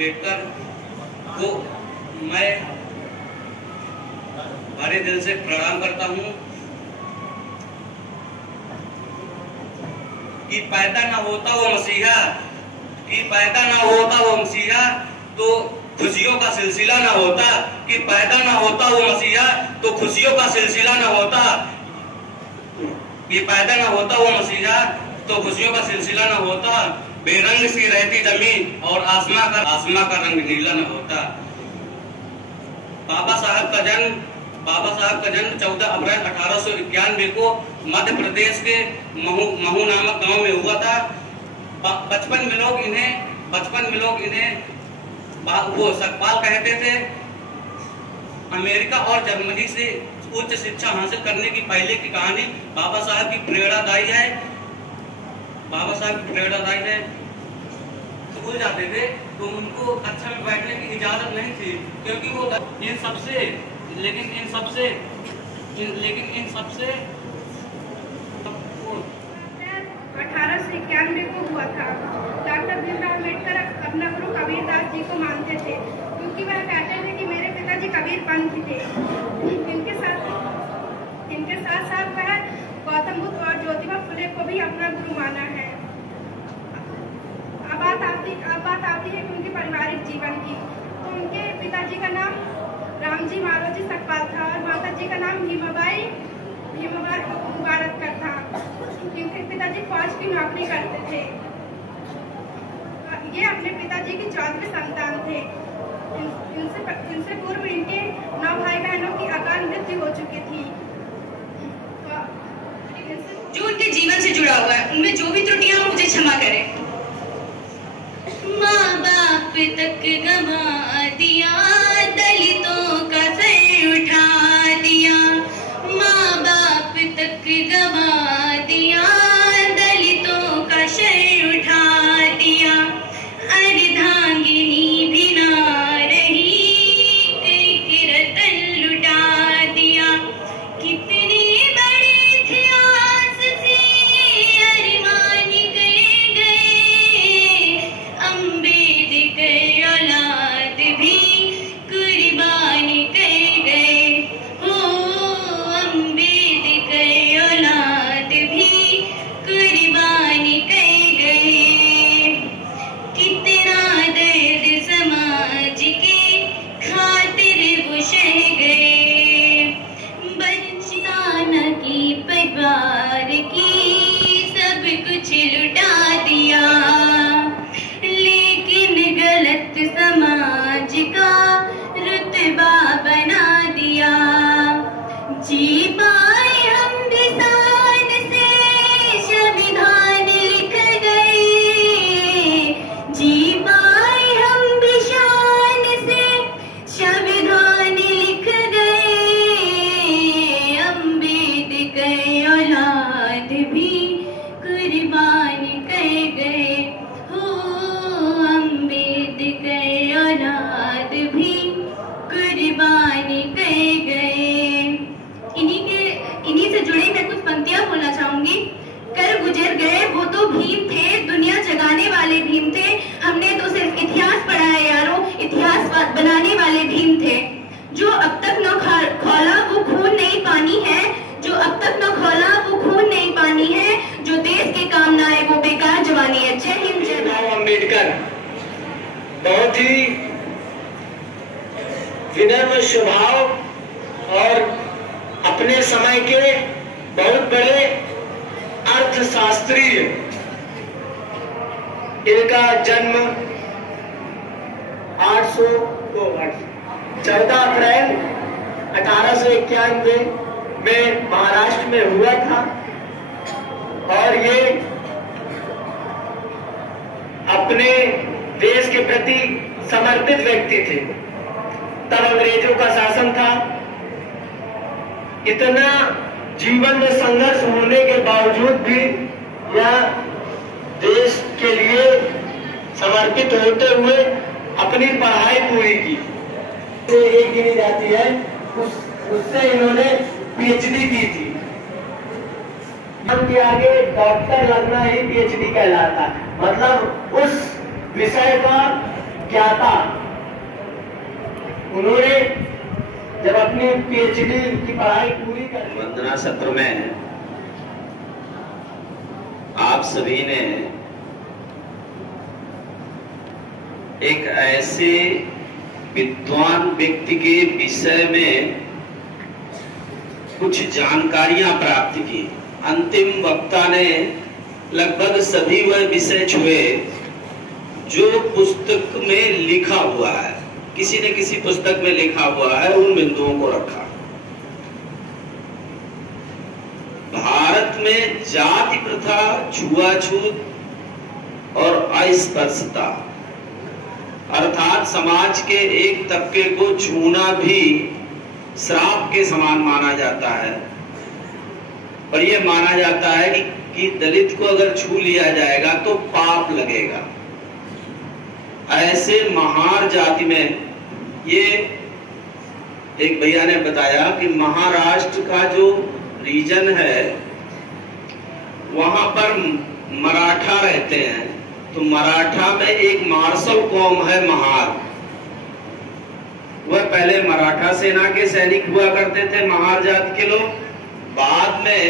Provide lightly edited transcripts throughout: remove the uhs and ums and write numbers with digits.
अम्बेडकर को मैं भरे दिल से प्रणाम करता हूँ कि पैदा ना होता वो मसीहा, कि पैदा ना होता वो मसीहा तो खुशियों का सिलसिला ना होता, कि पैदा ना होता वो मसीहा तो खुशियों का सिलसिला ना होता, कि पैदा ना होता वो मसीहा तो खुशियों का सिलसिला ना होता, बेरंग सी रहती जमीन और आसमां का रंग नीला ना होता। बाबा साहब का जन्म 14 अप्रैल 1891 को मध्य प्रदेश के महू नामक गांव में हुआ था। बचपन में लोग इन्हें वो सकपाल कहते थे। अमेरिका और जर्मनी से उच्च शिक्षा हासिल करने की पहले की कहानी बाबा साहब की प्रेरणादायी है। स्कूल जाते थे तो उनको कक्षा में बैठने की इजाजत नहीं थी, क्योंकि वो इन सबसे 1891 को हुआ था। डॉक्टर भीमराव अम्बेडकर अपना गुरु कबीरदास जी को मानते थे, क्योंकि वह कहते थे कि मेरे पिताजी कबीरपंथी थे। इनके साथ साथ वह गौतम बुद्ध और ज्योतिबा फुले को भी अपना गुरु माना है। अब बात आती है उनके पारिवारिक जीवन की। तो उनके पिताजी का नाम रामजी मारोजी सकपाल था और माता जी का नाम भीमाबाई मुबारककर था। इनके पिताजी फौज की नौकरी करते थे। ये अपने पिताजी की 14वीं संतान थे। इनसे पूर्व इनके 9 भाई बहनों की अकाल मृत्यु हो चुकी थी। जो उनके जीवन से जुड़ा हुआ है, उनमें जो भी त्रुटियां मुझे क्षमा करें। माँ बाप तक गवा दिया, दलितों का सर उठा दिया। माँ बाप तक गवा दिया, दलितों का सर उठा दिया। अर्धांगिनी भी ना रही, कई रतन लुटा दिया। कितने बड़े थे आस से अरमान कर गए, अम्बेडकर औलाद भी कुर्बान कर गए। हो अम्बेडकर औलाद भी कुर्बान कर गए। कितना दर्द समाज के खातिर वो सह गए। बचताना की परिवार की सब कुछ लुटा दिया, लेकिन गलत समाज का रुतबा बना दिया। जी पाए हम भी शान से संविधान लिख गए, जी पाए हम भी शान से संविधान लिख गए। अम्बेडकर औलाद भी कुर्बान कर गए। हो अम्बेडकर औलाद भी कुर्बान कर गए। इन्हीं से जुड़ी मैं कुछ पंक्तियां बोलना चाहूंगी। कर गुजर गए वो तो भीम थे, दुनिया जगाने वाले भीम थे। हमने तो सिर्फ इतिहास पढ़ा है यारों, इतिहास बनाने वाले भीम थे। जो अब तक न खौला वो खून नहीं पानी है, जो अब तक न खौला वो खून नहीं पानी है। जो देश के काम ना आए वो बेकार जवानी है। जय हिंद जय भारत। अम्बेडकर बहुत ही विनम्र स्वभाव और अपने समय के बहुत बड़े अर्थशास्त्री। इनका जन्म 14 अप्रैल 1891 में महाराष्ट्र में हुआ था और ये अपने देश के प्रति समर्पित व्यक्ति थे। तब अंग्रेजों का शासन था। इतना जीवन में संघर्ष होने के बावजूद भी यह देश के लिए समर्पित होते हुए अपनी पढ़ाई पूरी की। एक गिनी जाती है, उससे इन्होंने पीएचडी की थी। के आगे डॉक्टर लगना ही पीएचडी कहलाता है। मतलब उस विषय का ज्ञाता, उन्होंने जब अपनी पीएचडी की पढ़ाई पूरी कर ली। वंदना सत्र में आप सभी ने एक ऐसे विद्वान व्यक्ति के विषय में कुछ जानकारियां प्राप्त की। अंतिम वक्ता ने लगभग सभी वह विषय छुए जो पुस्तक में लिखा हुआ है, किसी न किसी पुस्तक में लिखा हुआ है, उन बिंदुओं को रखा। भारत में जाति प्रथा, छुआछूत और अस्पृश्यता अर्थात समाज के एक तबके को छूना भी श्राप के समान माना जाता है। और यह माना जाता है कि दलित को अगर छू लिया जाएगा तो पाप लगेगा। ऐसे महार जाति में ये एक भैया ने बताया कि महाराष्ट्र का जो रीजन है वहां पर मराठा रहते हैं, तो मराठा में एक मार्शल कौम है महार। वह पहले मराठा सेना के सैनिक हुआ करते थे महार जाति के लोग, बाद में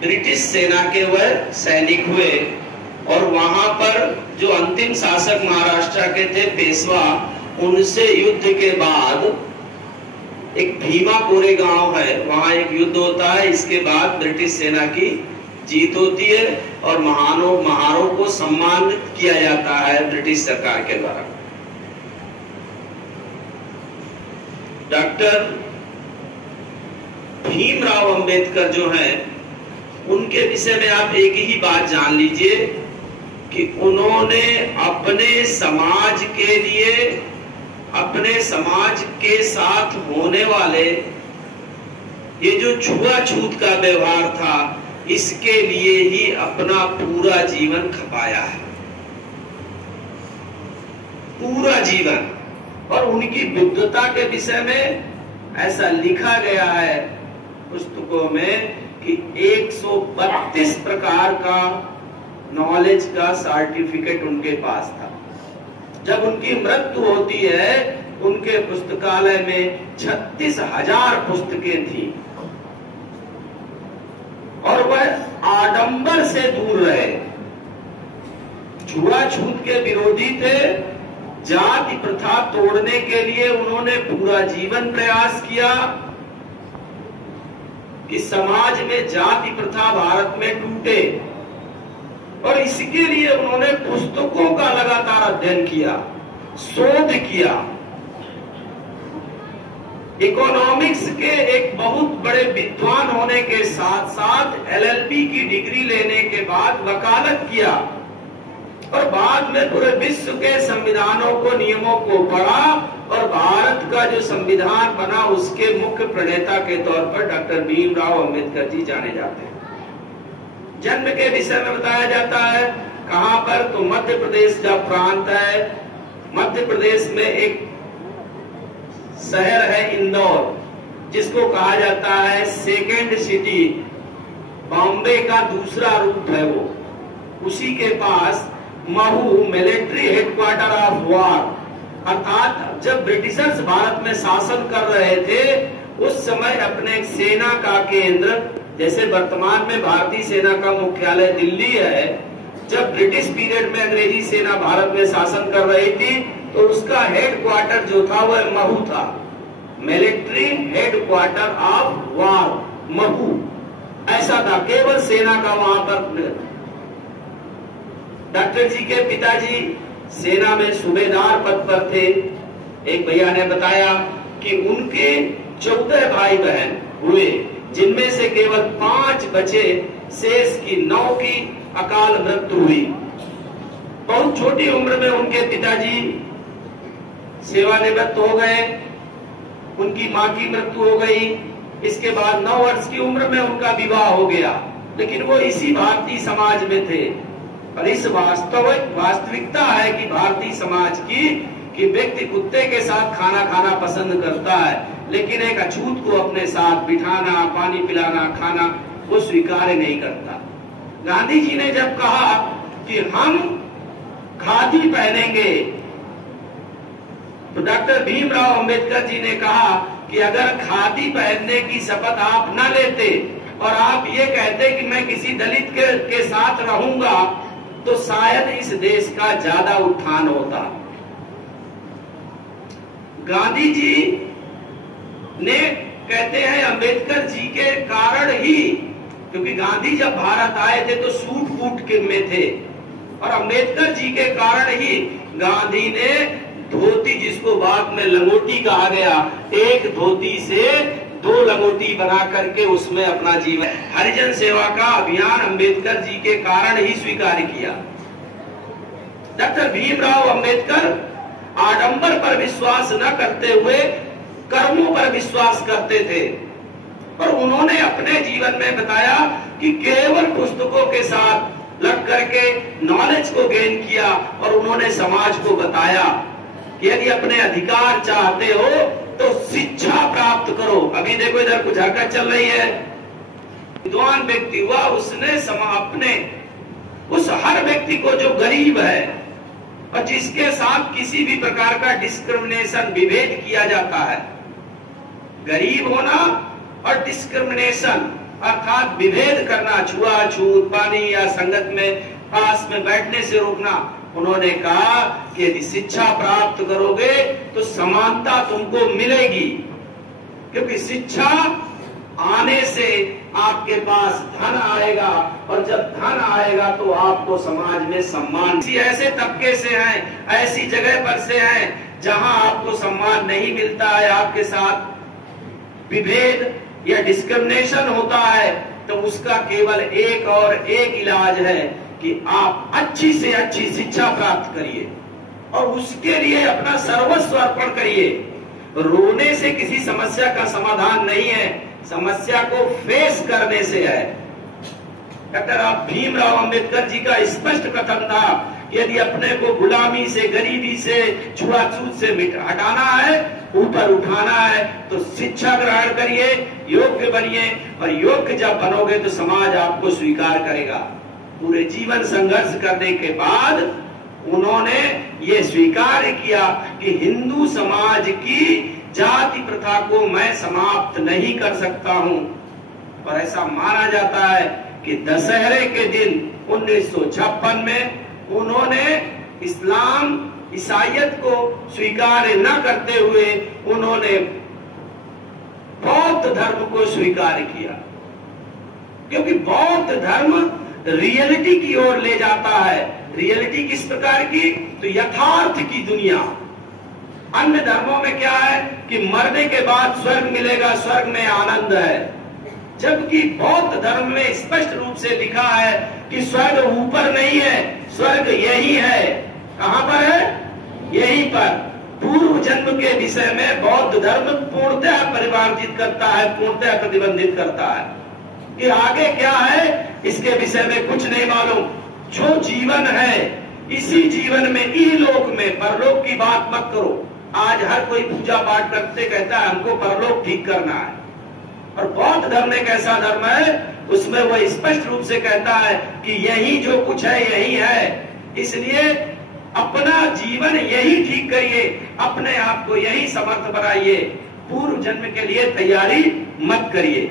ब्रिटिश सेना के वह सैनिक हुए और वहां पर जो अंतिम शासक महाराष्ट्र के थे पेशवा, उनसे युद्ध के बाद एक भीमा कोरेगांव है, वहां एक युद्ध होता है। इसके बाद ब्रिटिश सेना की जीत होती है और महारों को सम्मानित किया जाता है ब्रिटिश सरकार के द्वारा। डॉक्टर भीमराव अंबेडकर जो हैं, उनके विषय में आप एक ही बात जान लीजिए कि उन्होंने अपने समाज के लिए, अपने समाज के साथ होने वाले ये जो छुआछूत का व्यवहार था, इसके लिए ही अपना पूरा जीवन खपाया है, पूरा जीवन। और उनकी बुद्धता के विषय में ऐसा लिखा गया है पुस्तकों में कि 132 प्रकार का नॉलेज का सर्टिफिकेट उनके पास था। जब उनकी मृत्यु होती है, उनके पुस्तकालय में 36,000 पुस्तकें थी और वह आडंबर से दूर रहे, छुआछूत के विरोधी थे, जाति प्रथा तोड़ने के लिए उन्होंने पूरा जीवन प्रयास किया कि समाज में जाति प्रथा भारत में टूटे। और इसके लिए उन्होंने पुस्तकों का लगातार अध्ययन किया, शोध किया। इकोनॉमिक्स के एक बहुत बड़े विद्वान होने के साथ साथ LLB की डिग्री लेने के बाद वकालत किया और बाद में पूरे विश्व के संविधानों को, नियमों को पढ़ा और भारत का जो संविधान बना उसके मुख्य प्रणेता के तौर पर डॉक्टर भीमराव अंबेडकर जी जाने जाते हैं। जन्म के विषय में बताया जाता है, कहां पर, तो मध्य प्रदेश का प्रांत है। मध्य प्रदेश में एक शहर है इंदौर, जिसको कहा जाता है सेकेंड सिटी, बॉम्बे का दूसरा रूप है वो। उसी के पास Mhow military headquarter of war, अर्थात जब ब्रिटिशर्स भारत में शासन कर रहे थे उस समय अपने सेना का केंद्र, जैसे वर्तमान में भारतीय सेना का मुख्यालय दिल्ली है, जब ब्रिटिश पीरियड में अंग्रेजी सेना भारत में शासन कर रही थी तो उसका हेडक्वार्टर जो था वह महू था, military headquarter of war, Mhow ऐसा था, केवल सेना का वहां पर। डॉक्टर जी के पिताजी सेना में सूबेदार पद पर थे। एक भैया ने बताया कि उनके 14 भाई बहन हुए, जिनमें से केवल 5 बचे, शेष की 9 की अकाल मृत्यु हुई। बहुत छोटी उम्र में उनके पिताजी सेवानिवृत्त हो गए, उनकी मां की मृत्यु हो गई। इसके बाद 9 वर्ष की उम्र में उनका विवाह हो गया, लेकिन वो इसी भारतीय समाज में थे। और इस वास्तविकता है कि भारतीय समाज की कि व्यक्ति कुत्ते के साथ खाना खाना पसंद करता है, लेकिन एक अछूत को अपने साथ बिठाना, पानी पिलाना, खाना, वो स्वीकार नहीं करता। गांधी जी ने जब कहा कि हम खादी पहनेंगे तो डॉक्टर भीमराव अंबेडकर जी ने कहा कि अगर खादी पहनने की शपथ आप न लेते और आप ये कहते कि मैं किसी दलित के साथ रहूंगा, तो शायद इस देश का ज्यादा उत्थान होता। गांधी जी ने कहते हैं अंबेडकर जी के कारण ही, क्योंकि गांधी जब भारत आए थे तो सूट बूट के में थे, और अंबेडकर जी के कारण ही गांधी ने धोती, जिसको बाद में लंगोटी कहा गया, एक धोती से 2 लंगोटी बना करके उसमें अपना जीवन, हरिजन सेवा का अभियान अंबेडकर जी के कारण ही स्वीकार किया। डॉक्टर भीमराव अंबेडकर आडंबर पर विश्वास न करते हुए कर्मों पर विश्वास करते थे, और उन्होंने अपने जीवन में बताया कि केवल पुस्तकों के साथ लग करके नॉलेज को गेन किया, और उन्होंने समाज को बताया कि यदि अपने अधिकार चाहते हो तो शिक्षा प्राप्त करो। अभी देखो इधर कुछ हरकत चल रही है, विद्वान व्यक्ति हुआ, उसने अपने उस हर व्यक्ति को जो गरीब है और जिसके साथ किसी भी प्रकार का डिस्क्रिमिनेशन, विभेद किया जाता है, गरीब होना और डिस्क्रिमिनेशन अर्थात विभेद करना, छुआछूत, पानी या संगत में पास में बैठने से रोकना, उन्होंने कहा कि यदि शिक्षा प्राप्त करोगे तो समानता तुमको मिलेगी, क्योंकि शिक्षा आने से आपके पास धन आएगा, और जब धन आएगा तो आपको समाज में सम्मान। ऐसे तबके से हैं, ऐसी जगह पर से हैं जहां आपको सम्मान नहीं मिलता है, आपके साथ विभेद या डिस्क्रिमिनेशन होता है, तो उसका केवल एक इलाज है कि आप अच्छी से अच्छी शिक्षा प्राप्त करिए और उसके लिए अपना सर्वस्व अर्पण करिए। रोने से किसी समस्या का समाधान नहीं है, समस्या को फेस करने से है। डॉक्टर भीमराव अंबेडकर जी का स्पष्ट कथन था, यदि अपने को गुलामी से, गरीबी से, छुआछूत से हटाना है, ऊपर उठाना है, तो शिक्षा ग्रहण करिए, योग्य बनिए, और योग्य जब बनोगे तो समाज आपको स्वीकार करेगा। पूरे जीवन संघर्ष करने के बाद उन्होंने ये स्वीकार किया कि हिंदू समाज की जाति प्रथा को मैं समाप्त नहीं कर सकता हूं, और ऐसा माना जाता है कि दशहरे के दिन 1956 में उन्होंने इस्लाम, ईसाईयत को स्वीकार न करते हुए उन्होंने बौद्ध धर्म को स्वीकार किया, क्योंकि बौद्ध धर्म रियलिटी की ओर ले जाता है। रियलिटी किस प्रकार की? तो यथार्थ की दुनिया। अन्य धर्मों में क्या है कि मरने के बाद स्वर्ग मिलेगा, स्वर्ग में आनंद है, जबकि बौद्ध धर्म में स्पष्ट रूप से लिखा है कि स्वर्ग ऊपर नहीं है, स्वर्ग यही है। कहां पर है? यहीं पर। पूर्व जन्म के विषय में बौद्ध धर्म पूर्णतः परिवर्जित करता है, पूर्णतः प्रतिबंधित करता है कि आगे क्या है इसके विषय में कुछ नहीं मालूम। जो जीवन है इसी जीवन में, इहलोक में, परलोक की बात मत करो। आज हर कोई पूजा पाठ करते कहता है हमको परलोक ठीक करना है, और बौद्ध धर्म एक ऐसा धर्म है उसमें वह स्पष्ट रूप से कहता है कि यही जो कुछ है यही है, इसलिए अपना जीवन यही ठीक करिए, अपने आप को यही समर्थ बनाइए, पूर्व जन्म के लिए तैयारी मत करिए।